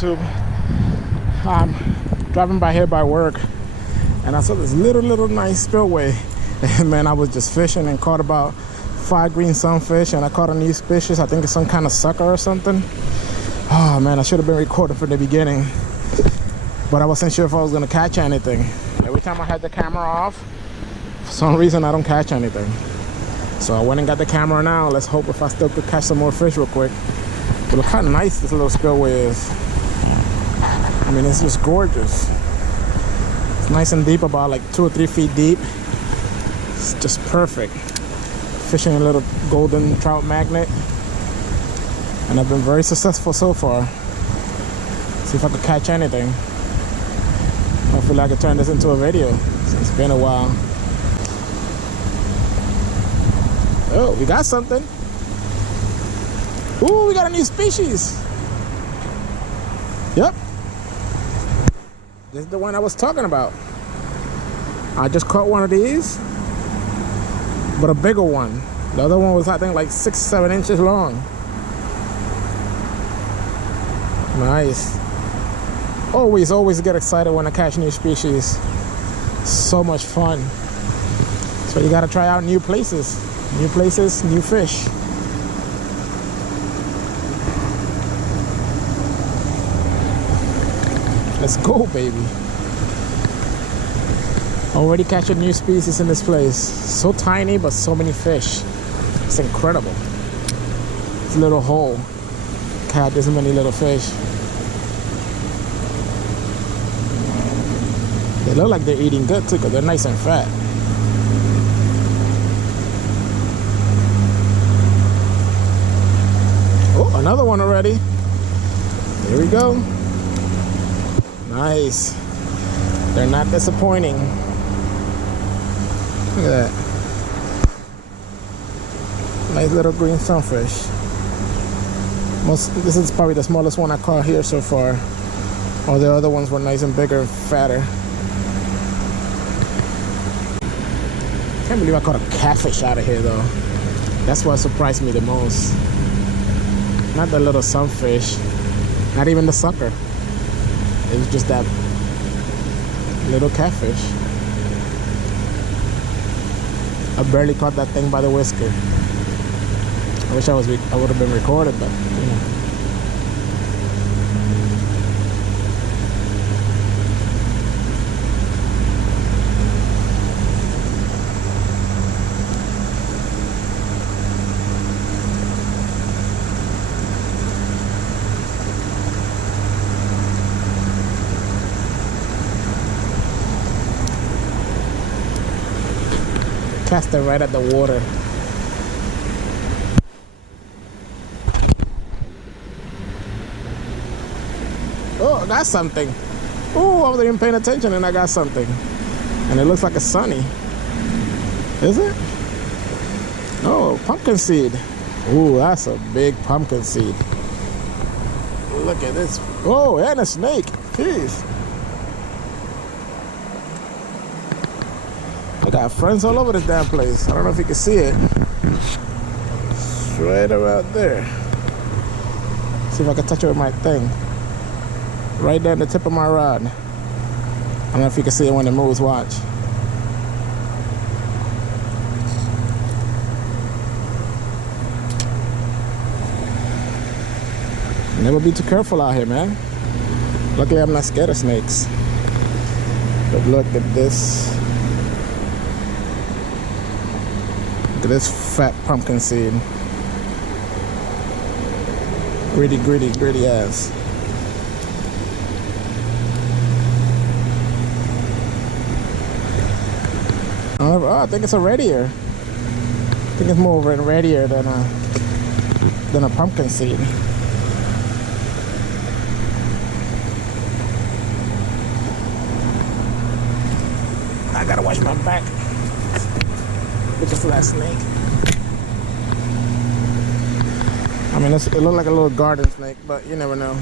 YouTube. I'm driving by here by work, and I saw this little nice spillway. And man, I was just fishing and caught about 5 green sunfish, and I caught a new species. I think it's some kind of sucker or something. Oh man, I should have been recording from the beginning, but I wasn't sure if I was gonna catch anything. Every time I had the camera off, for some reason I don't catch anything. So I went and got the camera now. Let's hope if I still could catch some more fish real quick. But look how nice this little spillway is. I mean, it's just gorgeous. It's nice and deep, about like 2 or 3 feet deep. It's just perfect. Fishing a little golden trout magnet, and I've been very successful so far. See if I could catch anything. Hopefully I could turn this into a video. It's been a while. Oh, we got something. Ooh, we got a new species. Yep. This is the one I was talking about. I just caught one of these, but a bigger one. The other one was, I think, like 6-7 inches long. Nice. Always get excited when I catch new species. So much fun. So you gotta try out new places. New places, new fish. Let's go, baby. Already catching new species in this place. So tiny, but so many fish. It's incredible. This little hole caught this many little fish. They look like they're eating good too, because they're nice and fat. Oh, another one already. Here we go. Nice. They're not disappointing. Look at that. Nice little green sunfish. This is probably the smallest one I caught here so far. All the other ones were nice and bigger, fatter. Can't believe I caught a catfish out of here though. That's what surprised me the most. Not the little sunfish, not even the sucker. It was just that little catfish. I barely caught that thing by the whisker. I wish I would have been recorded, but you know. Cast it right at the water. Oh, I got something. Oh, I wasn't even paying attention and I got something. And it looks like a sunny. Is it? Oh, pumpkin seed. Oh, that's a big pumpkin seed. Look at this. Oh, and a snake. Jeez. I got friends all over this damn place. I don't know if you can see it. It's right about there. See if I can touch it with my thing. Right there at the tip of my rod. I don't know if you can see it when it moves. Watch. Never be too careful out here, man. Luckily I'm not scared of snakes. But look at this. Look at this fat pumpkin seed. Gritty ass. Oh, I think it's a red ear. I think it's more of a red ear than a pumpkin seed. I gotta watch my back. Look at that snake. I mean, it looked like a little garden snake, but you never know.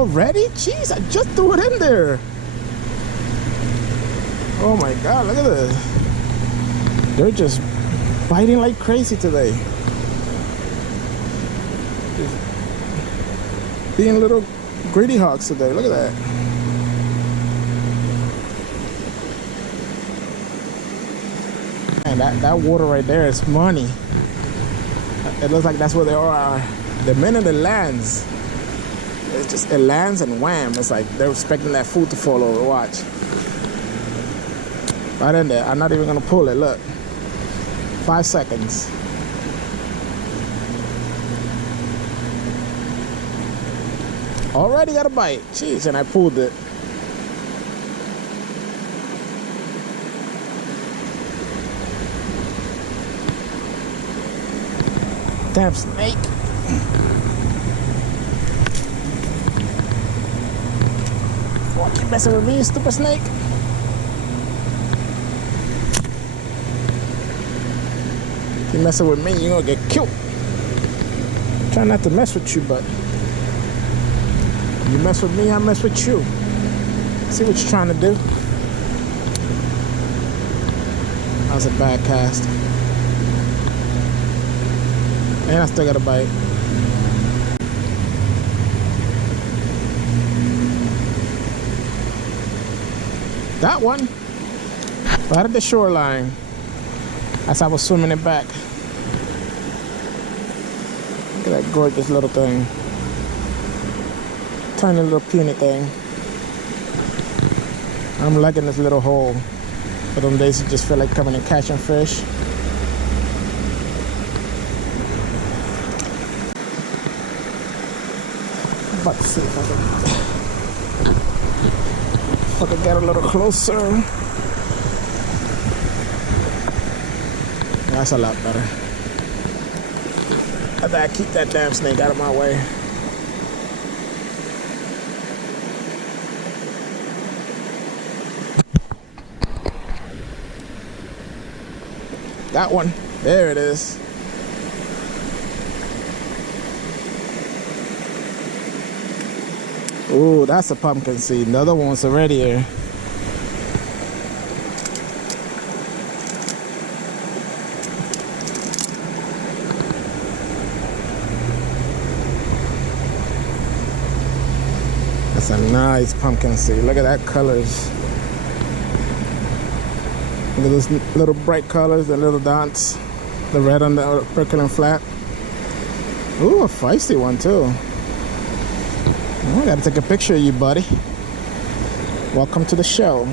Already? Jeez, I just threw it in there. Oh my God, look at this. They're just biting like crazy today. Just being little greedy hogs today. Look at that. And that water right there is money. It looks like that's where they are. The minute it lands, it lands and wham. It's like they're expecting that food to fall over. Watch. Right in there. I'm not even gonna pull it. Look. 5 seconds. Already got a bite. Jeez, and I pulled it. Damn snake. What, you messing with me, you stupid snake? If you messing with me, you're gonna get killed. Try not to mess with you, but you mess with me, I mess with you. See what you're trying to do? That was a bad cast. And I still got a bite. Got one. Right at the shoreline. As I was swimming it back. Look at that gorgeous little thing. Tiny little puny thing. I'm liking this little hole. But on days you just feel like coming and catching fish. About to see if I can get a little closer. That's a lot better. I gotta keep that damn snake out of my way. Got one. There it is. Ooh, that's a pumpkin seed. The other one's already here. That's a nice pumpkin seed. Look at that colors. Look at those little bright colors, the little dots. The red on the percolating flap. Ooh, a feisty one too. I gotta take a picture of you, buddy. Welcome to the show.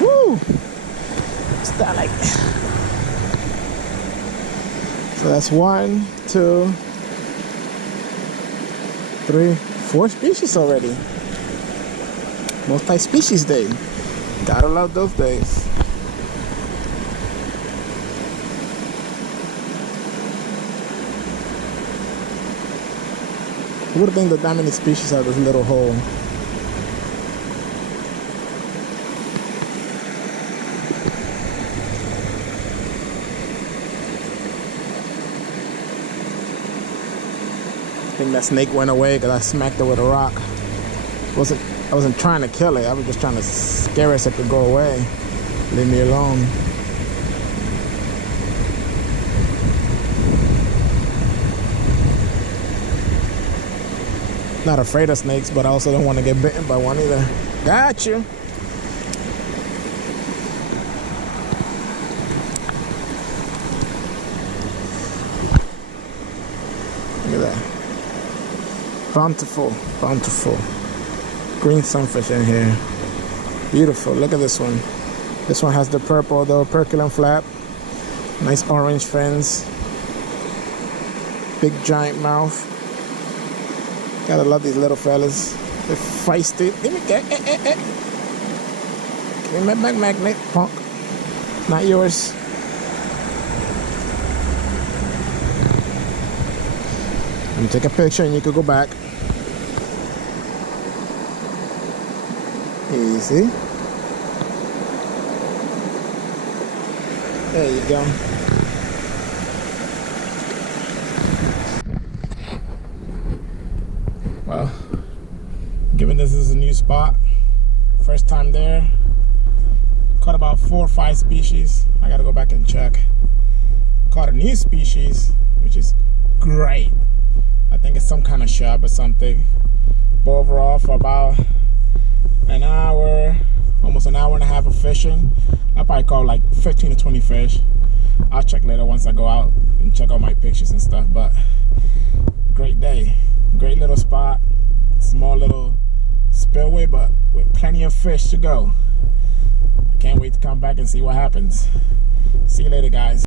Woo! What's that like? So that's 1, 2, 3, 4 species already. Multi-species day. Gotta love those days. Who would think that many species have this little hole? I think that snake went away because I smacked it with a rock. I wasn't trying to kill it. I was just trying to scare it so it could go away. Leave me alone. Not afraid of snakes, but I also don't want to get bitten by one either. Got you. Look at that. Bountiful, bountiful. Green sunfish in here. Beautiful. Look at this one. This one has the purple, the percolating flap. Nice orange fins. Big giant mouth. Gotta love these little fellas. They're feisty. Give me that. Give me my magnet, punk. Not yours. Let me take a picture and you can go back. Easy. There you go. Well, given this is a new spot, first time there, caught about 4 or 5 species. I gotta go back and check. Caught a new species, which is great. I think it's some kind of shub or something. But overall, for about an hour, almost an hour and a half of fishing, I probably caught like 15 to 20 fish. I'll check later once I go out and check out my pictures and stuff. But great day, great little spot, small little spillway, but with plenty of fish to go. Can't wait to come back and see what happens. See you later, guys.